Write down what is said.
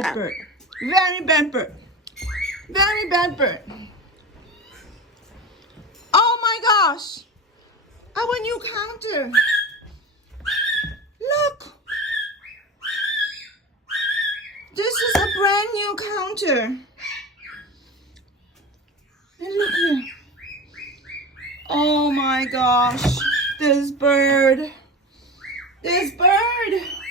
bad bird. Very bad bird. Very bad bird. Oh my gosh. Our new counter. Look. This is a brand new counter. And look here. Oh my gosh. This bird. This bird.